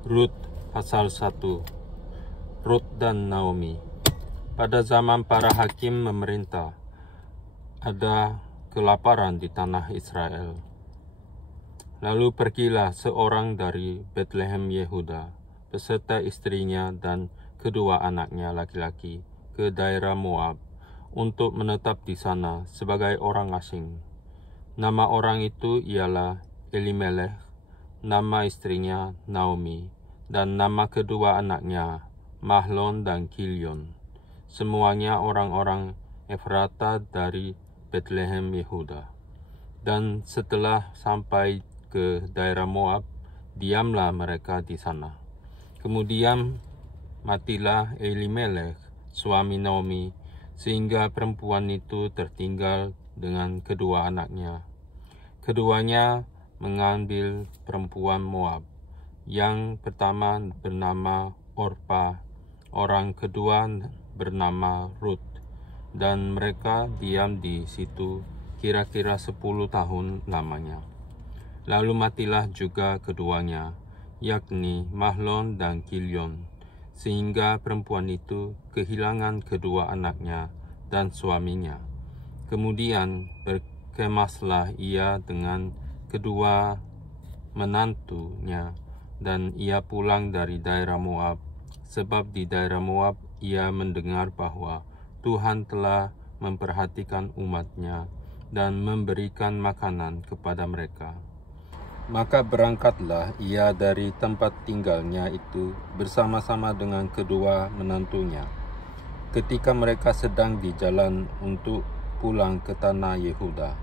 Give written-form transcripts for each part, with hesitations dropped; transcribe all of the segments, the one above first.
Rut pasal 1. Rut dan Naomi. Pada zaman para hakim memerintah, ada kelaparan di tanah Israel. Lalu pergilah seorang dari Betlehem Yehuda beserta istrinya dan kedua anaknya laki-laki ke daerah Moab untuk menetap di sana sebagai orang asing. Nama orang itu ialah Elimelech, nama istrinya Naomi, dan nama kedua anaknya Mahlon dan Kilion. Semuanya orang-orang Efrata dari Betlehem Yehuda. Dan setelah sampai ke daerah Moab, diamlah mereka di sana. Kemudian matilah Elimelech, suami Naomi, sehingga perempuan itu tertinggal dengan kedua anaknya. Keduanya mengambil perempuan Moab. Yang pertama bernama Orpa, orang kedua bernama Rut, dan mereka diam di situ kira-kira 10 tahun lamanya. Lalu matilah juga keduanya, yakni Mahlon dan Kilion, sehingga perempuan itu kehilangan kedua anaknya dan suaminya. Kemudian berkemaslah ia dengan kedua menantunya, dan ia pulang dari daerah Moab, sebab di daerah Moab ia mendengar bahwa Tuhan telah memperhatikan umatnya dan memberikan makanan kepada mereka. Maka berangkatlah ia dari tempat tinggalnya itu bersama-sama dengan kedua menantunya. Ketika mereka sedang di jalan untuk pulang ke tanah Yehuda,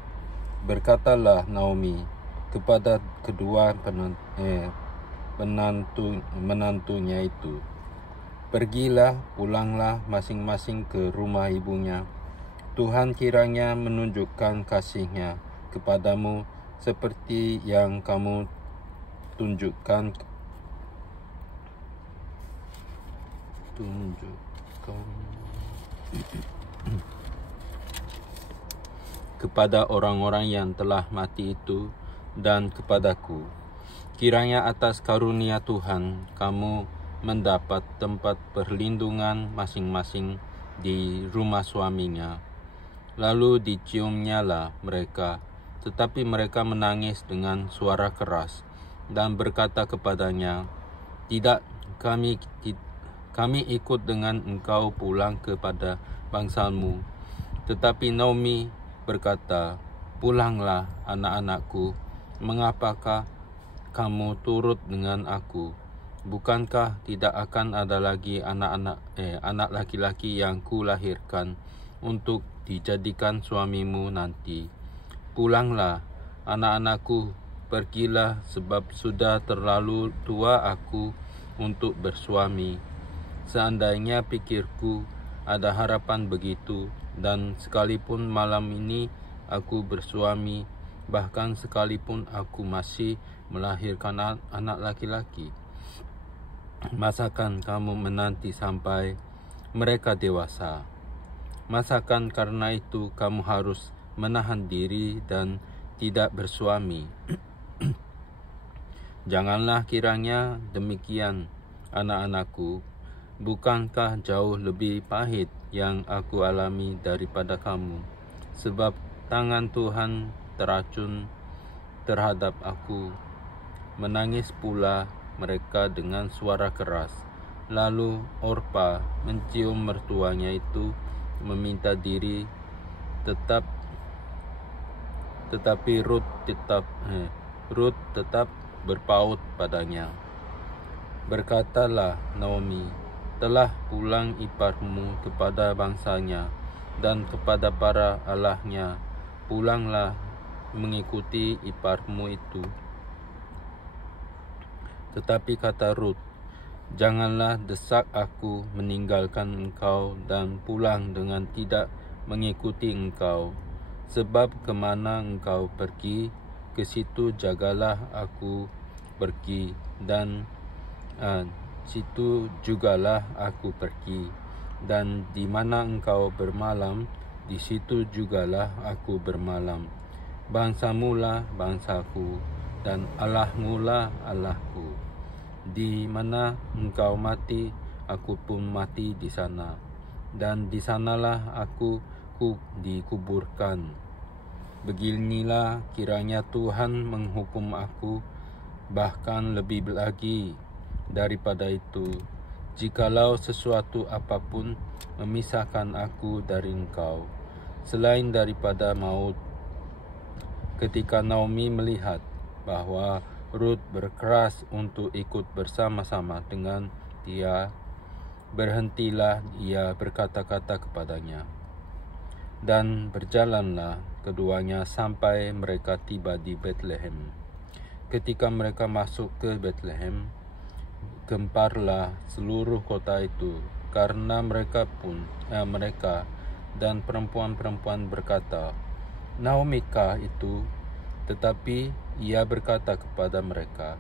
berkatalah Naomi kepada kedua menantunya itu, "Pergilah, pulanglah masing-masing ke rumah ibunya. Tuhan kiranya menunjukkan kasih-Nya kepadamu seperti yang kamu tunjukkan kepada orang-orang yang telah mati itu dan kepadaku. Kiranya atas karunia Tuhan kamu mendapat tempat perlindungan masing-masing di rumah suaminya." Lalu diciumnyalah mereka, tetapi mereka menangis dengan suara keras dan berkata kepadanya, "Tidak, kami ikut dengan engkau pulang kepada bangsamu." Tetapi Naomi berkata, "Pulanglah, anak-anakku, mengapakah kamu turut dengan aku? Bukankah tidak akan ada lagi anak laki-laki yang kulahirkan untuk dijadikan suamimu nanti? Pulanglah, anak-anakku, pergilah, sebab sudah terlalu tua aku untuk bersuami. Seandainya pikirku ada harapan begitu, dan sekalipun malam ini aku bersuami, bahkan sekalipun aku masih melahirkan anak laki-laki, masakan kamu menanti sampai mereka dewasa? Masakan karena itu kamu harus menahan diri dan tidak bersuami? Janganlah kiranya demikian, anak-anakku. Bukankah jauh lebih pahit yang aku alami daripada kamu? Sebab tangan Tuhan teracun terhadap aku." Menangis pula mereka dengan suara keras. Lalu Orpa mencium mertuanya itu, meminta diri, tetapi Rut tetap berpaut padanya. Berkatalah Naomi, "Telah pulang iparmu kepada bangsanya dan kepada para allahnya. Pulanglah mengikuti iparmu itu." Tetapi kata Rut, "Janganlah desak aku meninggalkan engkau dan pulang dengan tidak mengikuti engkau. Sebab kemana engkau pergi, ke situ jagalah aku pergi, dan situ jugalah aku pergi. Dan di mana engkau bermalam, di situ jugalah aku bermalam. Bangsamu lah bangsaku, dan Allahmu lah Allahku." Di mana engkau mati, aku pun mati di sana, dan di sanalah aku dikuburkan. Beginilah kiranya Tuhan menghukum aku, bahkan lebih lagi daripada itu, jikalau sesuatu apapun memisahkan aku dari engkau, selain daripada maut. Ketika Naomi melihat bahwa Rut berkeras untuk ikut bersama-sama dengan dia, berhentilah ia berkata-kata kepadanya. Dan berjalanlah keduanya sampai mereka tiba di Betlehem. Ketika mereka masuk ke Betlehem, gemparlah seluruh kota itu, karena mereka dan perempuan-perempuan berkata, "Naomikah itu?" Tetapi ia berkata kepada mereka,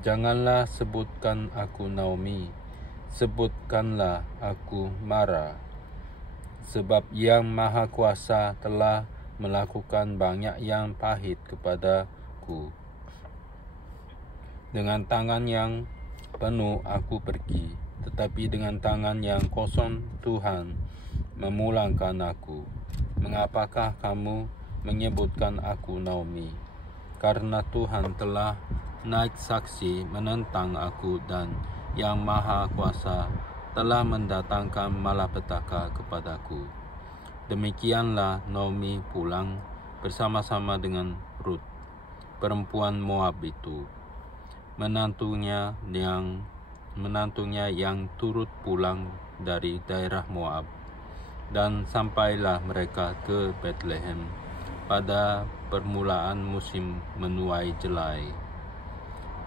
"Janganlah sebutkan aku Naomi, sebutkanlah aku Mara, sebab Yang Maha Kuasa telah melakukan banyak yang pahit kepadaku. Dengan tangan yang penuh aku pergi, tetapi dengan tangan yang kosong Tuhan memulangkan aku. Mengapakah kamu menyebutkan aku Naomi? Karena Tuhan telah naik saksi menentang aku, dan Yang Maha Kuasa telah mendatangkan malapetaka kepadaku." Demikianlah Naomi pulang bersama-sama dengan Rut, perempuan Moab itu, menantunya yang turut pulang dari daerah Moab. Dan sampailah mereka ke Betlehem pada permulaan musim menuai jelai.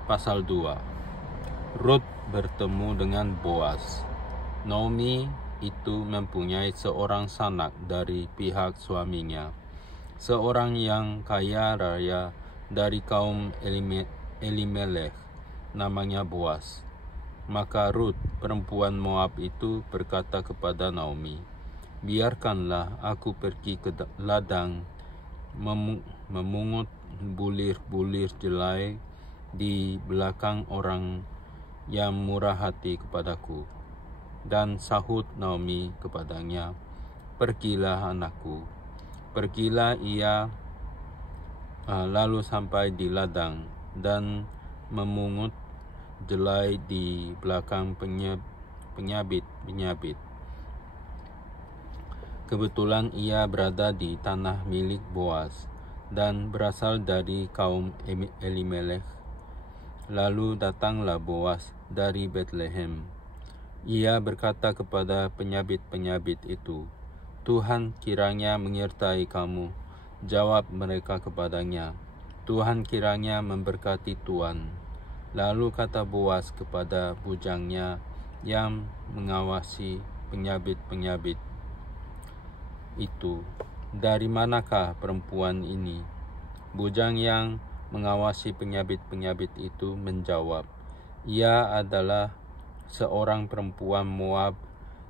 Pasal 2. Rut bertemu dengan Boas. Naomi itu mempunyai seorang sanak dari pihak suaminya, seorang yang kaya raya dari kaum Elimelech, namanya Boas. Maka Rut, perempuan Moab itu, berkata kepada Naomi, "Biarkanlah aku pergi ke ladang memungut bulir-bulir jelai di belakang orang yang murah hati kepadaku." Dan sahut Naomi kepadanya, "Pergilah anakku." Pergilah ia lalu sampai di ladang dan memungut jelai di belakang penyabit. Kebetulan ia berada di tanah milik Boas dan berasal dari kaum Elimelech. Lalu datanglah Boas dari Betlehem. Ia berkata kepada penyabit-penyabit itu, "Tuhan kiranya menyertai kamu." Jawab mereka kepadanya, "Tuhan kiranya memberkati tuan." Lalu kata Boas kepada bujangnya yang mengawasi penyabit-penyabit itu, "Dari manakah perempuan ini?" Bujang yang mengawasi penyabit-penyabit itu menjawab, "Ia adalah seorang perempuan Moab.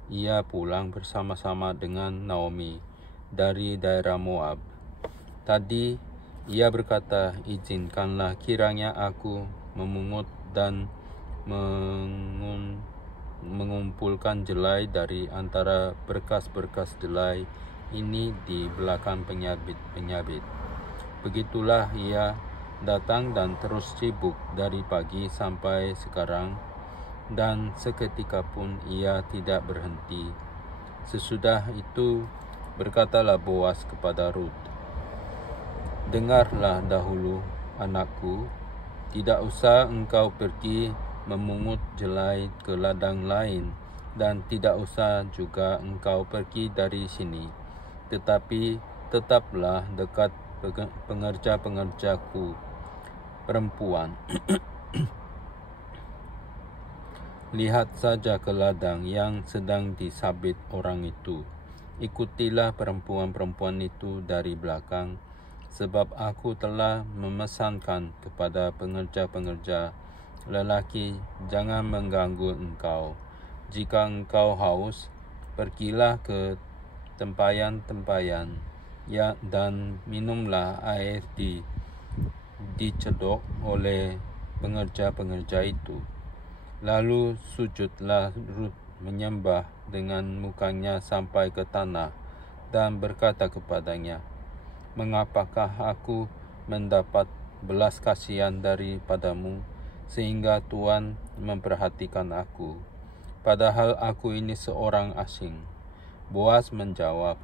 Ia pulang bersama-sama dengan Naomi dari daerah Moab. Tadi ia berkata, 'Izinkanlah kiranya aku memungut dan mengumpulkan jelai dari antara berkas-berkas jelai ini di belakang penyabit-penyabit.' Begitulah ia datang dan terus sibuk dari pagi sampai sekarang, dan seketika pun ia tidak berhenti." Sesudah itu berkatalah Boas kepada Rut, "Dengarlah dahulu, anakku, tidak usah engkau pergi memungut jelai ke ladang lain, dan tidak usah juga engkau pergi dari sini, tetapi tetaplah dekat pengerja-pengerjaku perempuan. Lihat saja ke ladang yang sedang disabit orang itu. Ikutilah perempuan-perempuan itu dari belakang, sebab aku telah memesankan kepada pengerja-pengerja lelaki, jangan mengganggu engkau. Jika engkau haus, pergilah ke tempayan-tempayan dan minumlah air dicedok oleh pengerja-pengerja itu. Lalu sujudlah Rut menyembah dengan mukanya sampai ke tanah dan berkata kepadanya, "Mengapakah aku mendapat belas kasihan daripadamu sehingga Tuhan memperhatikan aku, padahal aku ini seorang asing?" Boas menjawab,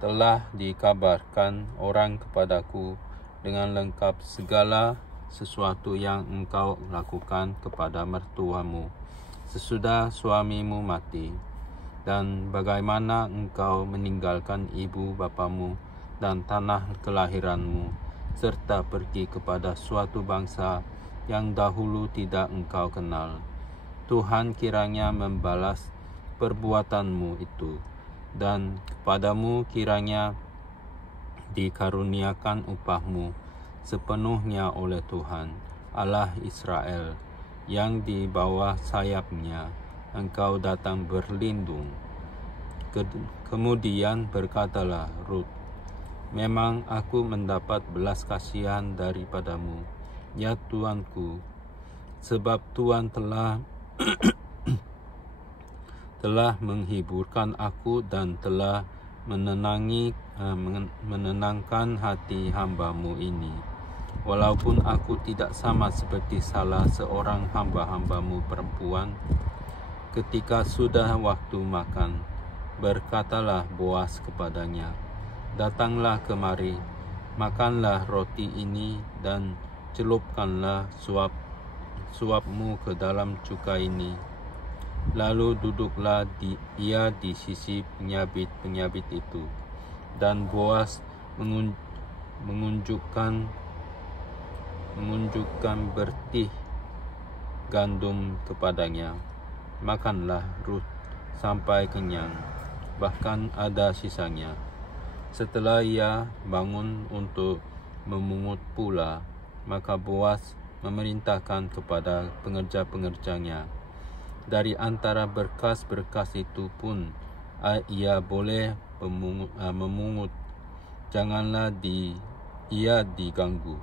"Telah dikabarkan orang kepadaku dengan lengkap segala sesuatu yang engkau lakukan kepada mertuamu sesudah suamimu mati, dan bagaimana engkau meninggalkan ibu bapamu dan tanah kelahiranmu, serta pergi kepada suatu bangsa yang dahulu tidak engkau kenal. Tuhan kiranya membalas perbuatanmu itu, dan kepadamu kiranya dikaruniakan upahmu sepenuhnya oleh Tuhan, Allah Israel, yang di bawah sayapnya engkau datang berlindung." Kemudian berkatalah Rut, "Memang aku mendapat belas kasihan daripadamu, ya Tuanku, sebab Tuhan telah menghiburkan aku dan telah menenangkan hati hamba-Mu ini. Walaupun aku tidak sama seperti salah seorang hamba-hamba-Mu perempuan." Ketika sudah waktu makan, berkatalah Boas kepadanya, "Datanglah kemari, makanlah roti ini dan celupkanlah suapmu ke dalam cuka ini." Lalu duduklah ia di sisi penyabit-penyabit itu, dan Boas mengunjukkan bertih gandum kepadanya. Makanlah Rut sampai kenyang, bahkan ada sisanya. Setelah ia bangun untuk memungut pula, maka Boas memerintahkan kepada pengerja-pengerjanya, "Dari antara berkas-berkas itu pun ia boleh memungut, janganlah ia diganggu.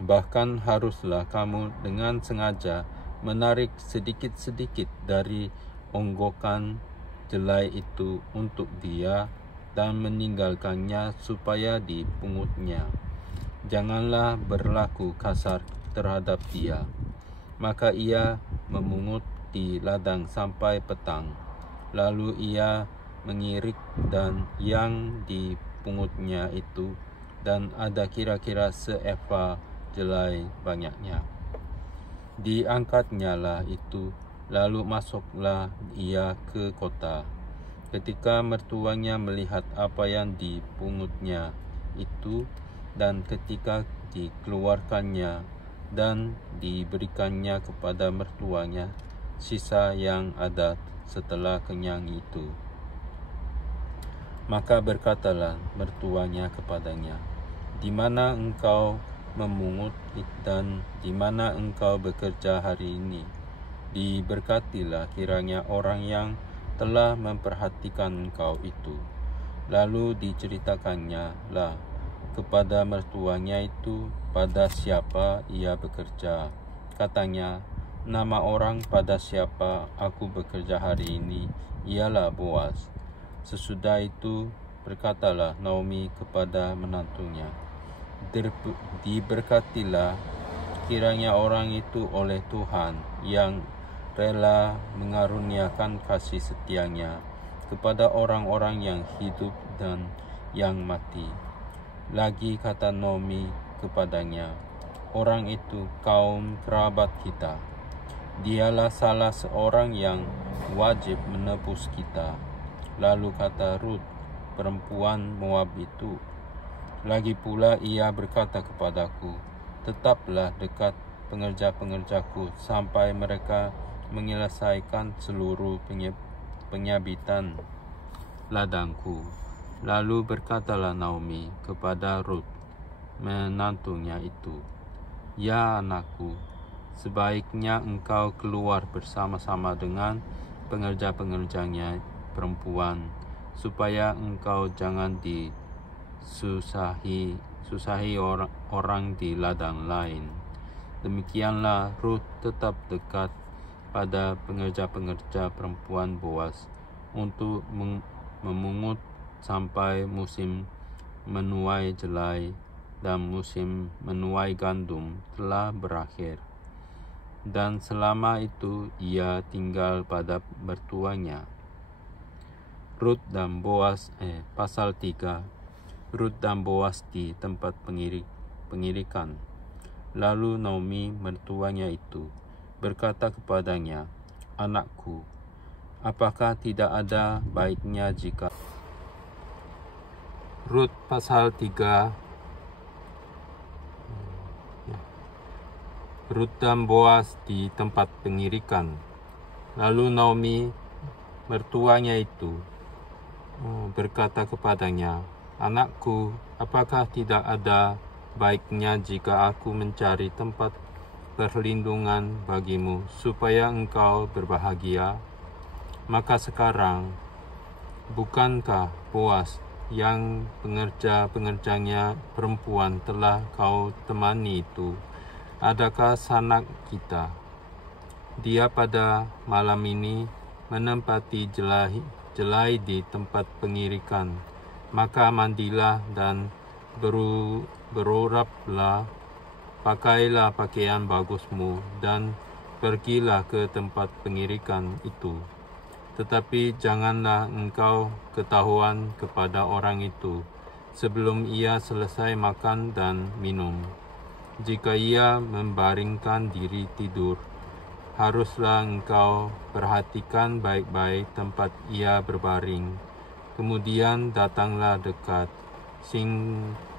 Bahkan haruslah kamu dengan sengaja menarik sedikit-sedikit dari onggokan jelai itu untuk dia dan meninggalkannya supaya dipungutnya. Janganlah berlaku kasar terhadap dia." Maka ia memungut di ladang sampai petang. Lalu ia mengirik dan yang dipungutnya itu, dan ada kira-kira seefa jelai banyaknya. Diangkatnyalah itu, lalu masuklah ia ke kota. Ketika mertuanya melihat apa yang dipungutnya itu, dan ketika dikeluarkannya dan diberikannya kepada mertuanya sisa yang ada setelah kenyang itu, maka berkatalah mertuanya kepadanya, "Di mana engkau memungut dan di mana engkau bekerja hari ini? Diberkatilah kiranya orang yang telah memperhatikan engkau itu." Lalu diceritakannya lah kepada mertuanya itu pada siapa ia bekerja. Katanya, "Nama orang pada siapa aku bekerja hari ini ialah Boas." Sesudah itu berkatalah Naomi kepada menantunya, "Diberkatilah kiranya orang itu oleh Tuhan yang rela mengaruniakan kasih setianya kepada orang-orang yang hidup dan yang mati." Lagi kata Naomi kepadanya, "Orang itu kaum kerabat kita. Dialah salah seorang yang wajib menebus kita." Lalu kata Rut, perempuan Moab itu, "Lagi pula ia berkata kepadaku, tetaplah dekat pengerja-pengerjaku sampai mereka menyelesaikan seluruh penyabitan ladangku." Lalu berkatalah Naomi kepada Rut, menantunya itu, "Ya anakku, sebaiknya engkau keluar bersama-sama dengan pengerja-pengerjanya perempuan, supaya engkau jangan disusahi orang di ladang lain." Demikianlah Rut tetap dekat pada pengerja-pengerja perempuan Boas untuk memungut sampai musim menuai jelai dan musim menuai gandum telah berakhir. Dan selama itu ia tinggal pada mertuanya. Rut dan Boas pasal 3. Rut dan Boas di tempat pengirikan. Lalu Naomi mertuanya itu berkata kepadanya, "Anakku, apakah tidak ada baiknya jika..." Rut pasal 3. Rut dan Boas di tempat pengirikan. Lalu Naomi mertuanya itu berkata kepadanya, "Anakku, apakah tidak ada baiknya jika aku mencari tempat perlindungan bagimu supaya engkau berbahagia? Maka sekarang, bukankah Boas yang pengerja-pengerjanya perempuan telah kau temani itu, adakah sanak kita? Dia pada malam ini menempati jelai di tempat pengirikan. Maka mandilah dan beruraplah, pakailah pakaian bagusmu, dan pergilah ke tempat pengirikan itu. Tetapi janganlah engkau ketahuan kepada orang itu sebelum ia selesai makan dan minum. Jika ia membaringkan diri tidur, haruslah engkau perhatikan baik-baik tempat ia berbaring. Kemudian datanglah dekat,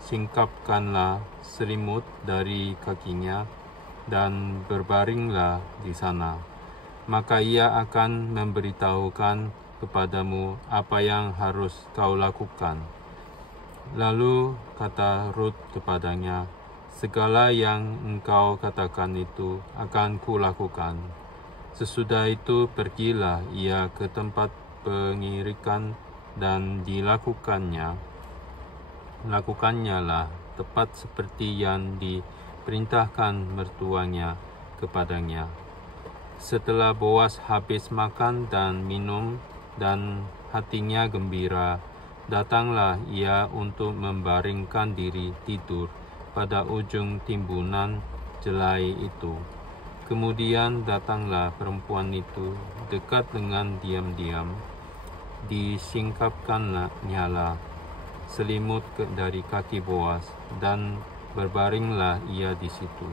singkapkanlah selimut dari kakinya, dan berbaringlah di sana. Maka ia akan memberitahukan kepadamu apa yang harus kau lakukan." Lalu kata Rut kepadanya, "Segala yang engkau katakan itu akan kulakukan." Sesudah itu pergilah ia ke tempat pengirikan dan dilakukannya lah tepat seperti yang diperintahkan mertuanya kepadanya. Setelah Boas habis makan dan minum dan hatinya gembira, datanglah ia untuk membaringkan diri tidur pada ujung timbunan jelai itu. Kemudian datanglah perempuan itu dekat dengan diam-diam, disingkapkannya lah selimut dari kaki Boas, dan berbaringlah ia di situ.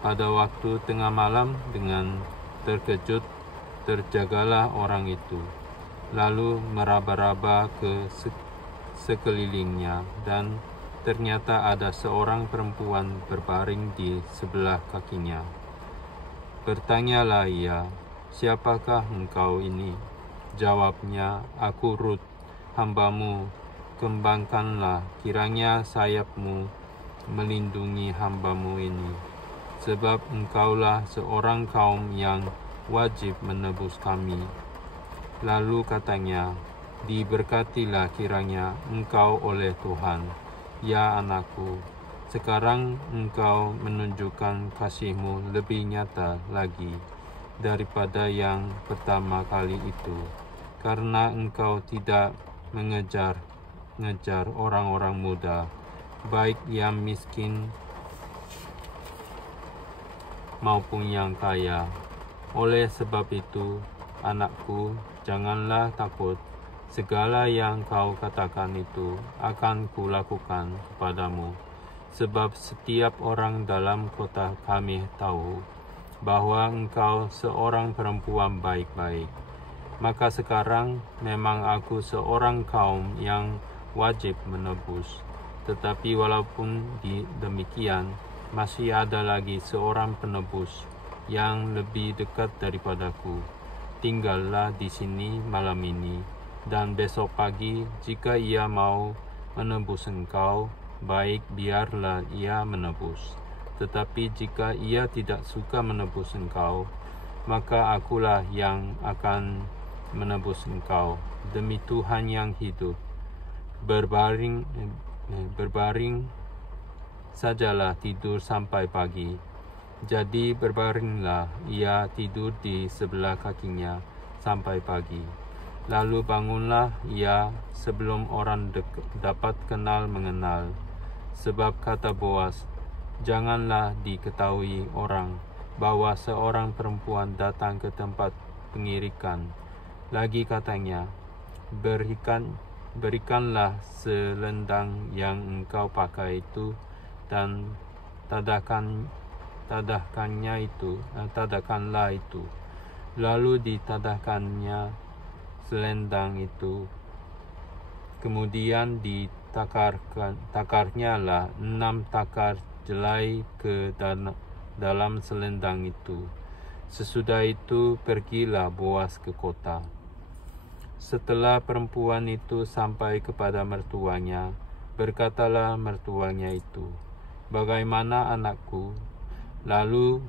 Pada waktu tengah malam, dengan terkejut terjagalah orang itu, lalu meraba-raba ke sekelilingnya, dan ternyata ada seorang perempuan berbaring di sebelah kakinya. Bertanyalah ia, "Siapakah engkau ini?" Jawabnya, "Aku Rut, hambamu. Kembangkanlah kiranya sayapmu melindungi hambamu ini, sebab engkaulah seorang kaum yang wajib menebus kami." Lalu katanya, "Diberkatilah kiranya engkau oleh Tuhan, ya anakku. Sekarang engkau menunjukkan kasih-Mu lebih nyata lagi daripada yang pertama kali itu, karena engkau tidak mengejar orang-orang muda, baik yang miskin maupun yang kaya. Oleh sebab itu, anakku, janganlah takut. Segala yang kau katakan itu akan kulakukan kepadamu, sebab setiap orang dalam kota kami tahu bahwa engkau seorang perempuan baik-baik. Maka sekarang memang aku seorang kaum yang wajib menebus. Tetapi walaupun demikian, masih ada lagi seorang penebus yang lebih dekat daripadaku. Tinggallah di sini malam ini, dan besok pagi jika ia mau menebus engkau, baik biarlah ia menebus. Tetapi jika ia tidak suka menebus engkau, maka akulah yang akan menebus engkau. Demi Tuhan yang hidup, berbaring sajalah tidur sampai pagi. Jadi berbaringlah ia tidur di sebelah kakinya sampai pagi. Lalu bangunlah ia sebelum orang dapat kenal mengenal. Sebab kata Boas, janganlah diketahui orang bahwa seorang perempuan datang ke tempat pengirikan. Lagi katanya, berikanlah selendang yang engkau pakai itu, dan tadahkanlah itu. Lalu ditadahkannya selendang itu. Kemudian ditakarnya lah 6 takar jelai ke dalam selendang itu. Sesudah itu pergilah Boas ke kota. Setelah perempuan itu sampai kepada mertuanya, berkatalah mertuanya itu, "Bagaimana anakku?" Lalu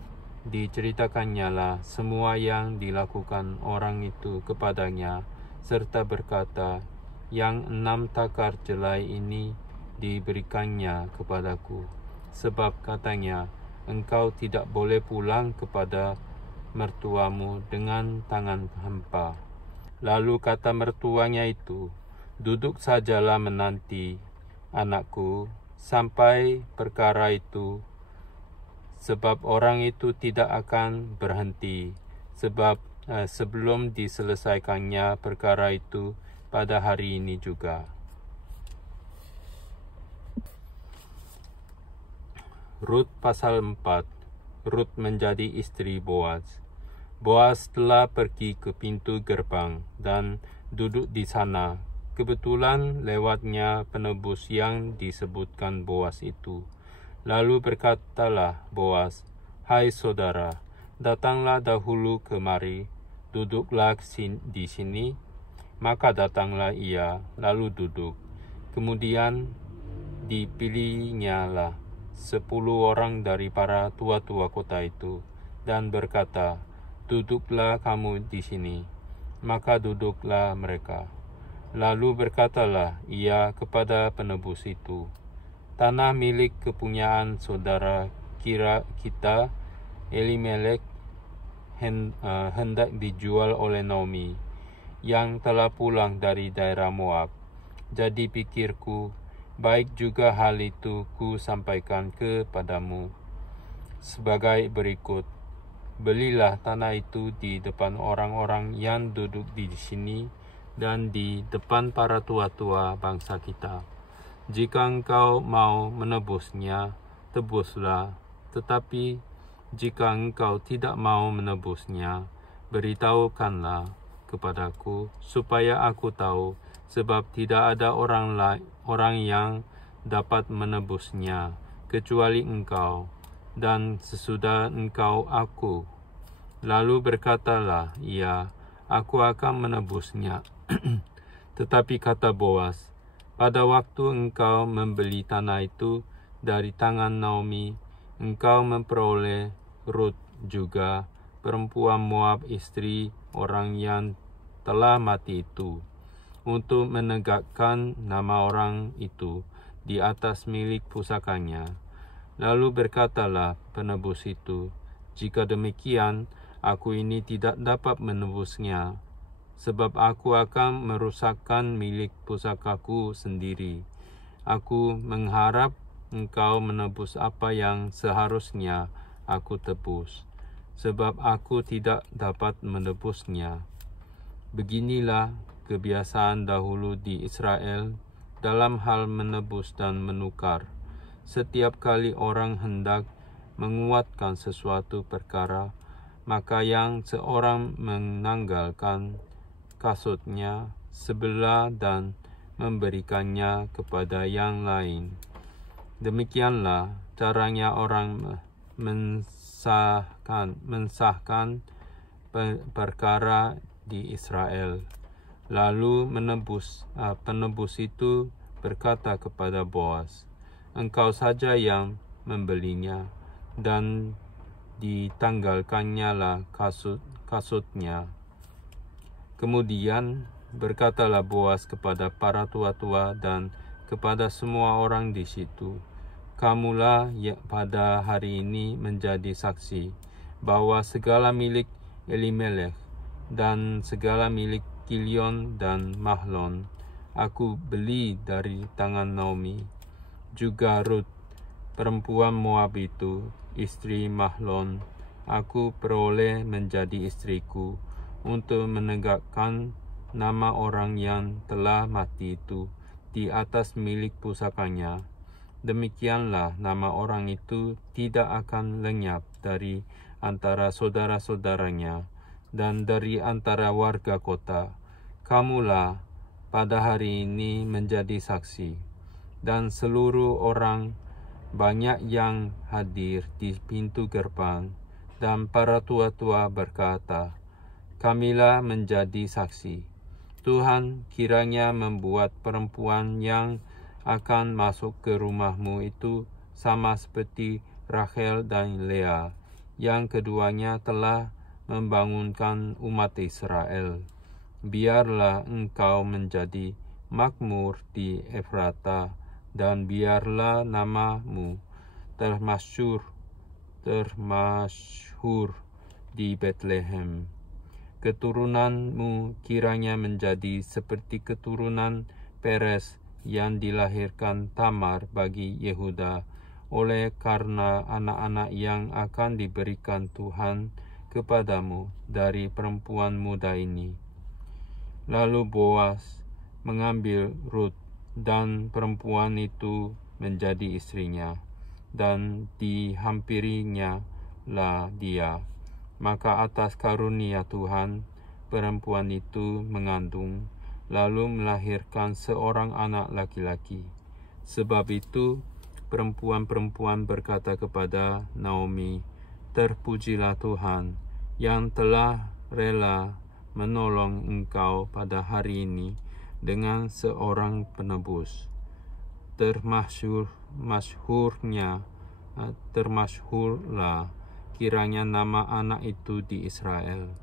diceritakannya lah semua yang dilakukan orang itu kepadanya, serta berkata, "Yang 6 takar jelai ini diberikannya kepadaku, sebab katanya, engkau tidak boleh pulang kepada mertuamu dengan tangan hampa." Lalu kata mertuanya itu, "Duduk sajalah menanti, anakku, sampai perkara itu, sebab orang itu tidak akan berhenti, sebelum diselesaikannya perkara itu pada hari ini juga." Rut pasal 4. Rut menjadi istri Boaz. Boaz telah pergi ke pintu gerbang dan duduk di sana. Kebetulan lewatnya penebus yang disebutkan Boaz itu. Lalu berkatalah Boaz, "Hai saudara, datanglah dahulu kemari, duduklah di sini." Maka datanglah ia, lalu duduk. Kemudian dipilihnya lah 10 orang dari para tua-tua kota itu, dan berkata, "Duduklah kamu di sini." Maka duduklah mereka. Lalu berkatalah ia kepada penebus itu, "Tanah milik kepunyaan saudara kita Elimelek hendak dijual oleh Naomi, yang telah pulang dari daerah Moab. Jadi pikirku, baik juga hal itu ku sampaikan kepadamu sebagai berikut. Belilah tanah itu di depan orang-orang yang duduk di sini dan di depan para tua-tua bangsa kita. Jika engkau mau menebusnya, tebuslah. Tetapi jika engkau tidak mau menebusnya, beritahukanlah kepadaku, supaya aku tahu, sebab tidak ada orang yang dapat menebusnya kecuali engkau, dan sesudah engkau aku." Lalu berkatalah ia, "Aku akan menebusnya." Tetapi kata Boaz, "Pada waktu engkau membeli tanah itu dari tangan Naomi, engkau memperoleh Rut juga, perempuan Moab, istri orang yang telah mati itu, untuk menegakkan nama orang itu di atas milik pusakanya." Lalu berkatalah penebus itu, "Jika demikian, aku ini tidak dapat menebusnya, sebab aku akan merusakkan milik pusakaku sendiri. Aku mengharap engkau menebus apa yang seharusnya aku tebus, sebab aku tidak dapat menebusnya." Beginilah kebiasaan dahulu di Israel dalam hal menebus dan menukar. Setiap kali orang hendak menguatkan sesuatu perkara, maka yang seorang menanggalkan kasutnya sebelah dan memberikannya kepada yang lain. Demikianlah caranya orang mensahkan perkara di Israel. Lalu penebus itu berkata kepada Boaz, "Engkau saja yang membelinya," dan ditanggalkannya lah kasutnya. Kemudian berkatalah Boaz kepada para tua-tua dan kepada semua orang di situ, kamulah pada hari ini menjadi saksi bahwa segala milik Elimelech dan segala milik Kilion dan Mahlon aku beli dari tangan Naomi. Juga Rut, perempuan Moab itu, istri Mahlon, aku peroleh menjadi istriku untuk menegakkan nama orang yang telah mati itu di atas milik pusakanya. Demikianlah nama orang itu tidak akan lenyap dari antara saudara-saudaranya dan dari antara warga kota. Kamulah pada hari ini menjadi saksi, dan seluruh orang banyak yang hadir di pintu gerbang, dan para tua-tua berkata, kamilah menjadi saksi. Tuhan kiranya membuat perempuan yang akan masuk ke rumahmu itu sama seperti Rachel dan Lea, yang keduanya telah membangunkan umat Israel. Biarlah engkau menjadi makmur di Efrata, dan biarlah namamu termasyhur di Bethlehem. Keturunanmu kiranya menjadi seperti keturunan Peres yang dilahirkan Tamar bagi Yehuda, oleh karena anak-anak yang akan diberikan Tuhan kepadamu dari perempuan muda ini. Lalu Boas mengambil Rut, dan perempuan itu menjadi istrinya, dan dihampirinya lah dia. Maka atas karunia Tuhan, perempuan itu mengandung, lalu melahirkan seorang anak laki-laki. Sebab itu, perempuan-perempuan berkata kepada Naomi, terpujilah Tuhan yang telah rela menolong engkau pada hari ini dengan seorang penebus. Termasyhurlah kiranya nama anak itu di Israel,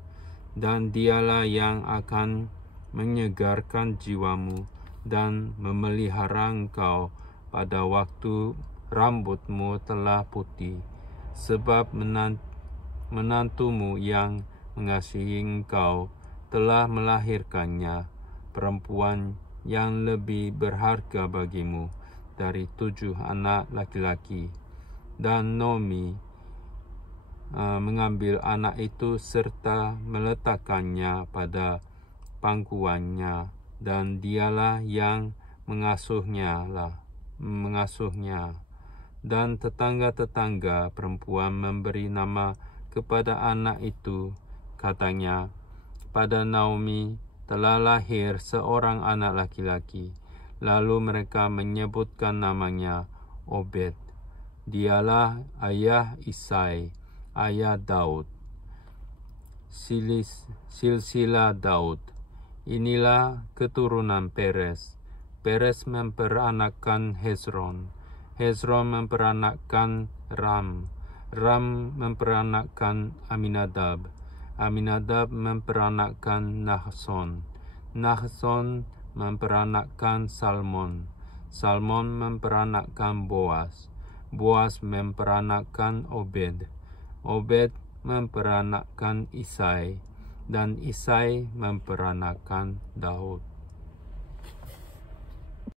dan dialah yang akan menyegarkan jiwamu dan memelihara engkau pada waktu rambutmu telah putih, sebab menantumu yang mengasihi engkau telah melahirkannya, perempuan yang lebih berharga bagimu dari 7 anak laki-laki. Dan Naomi mengambil anak itu serta meletakkannya pada pangkuannya, dan dialah yang mengasuhnya. Dan tetangga-tetangga perempuan memberi nama kepada anak itu, katanya, pada Naomi telah lahir seorang anak laki-laki. Lalu mereka menyebutkan namanya Obed. Dialah ayah Isai, ayah Daud. Silsilah Daud. Inilah keturunan Peres. Peres memperanakkan Hezron. Hezron memperanakkan Ram. Ram memperanakkan Aminadab. Aminadab memperanakkan Nahson. Nahson memperanakkan Salmon. Salmon memperanakkan Boas. Boas memperanakkan Obed. Obed memperanakkan Isai, dan Isai memperanakkan Daud.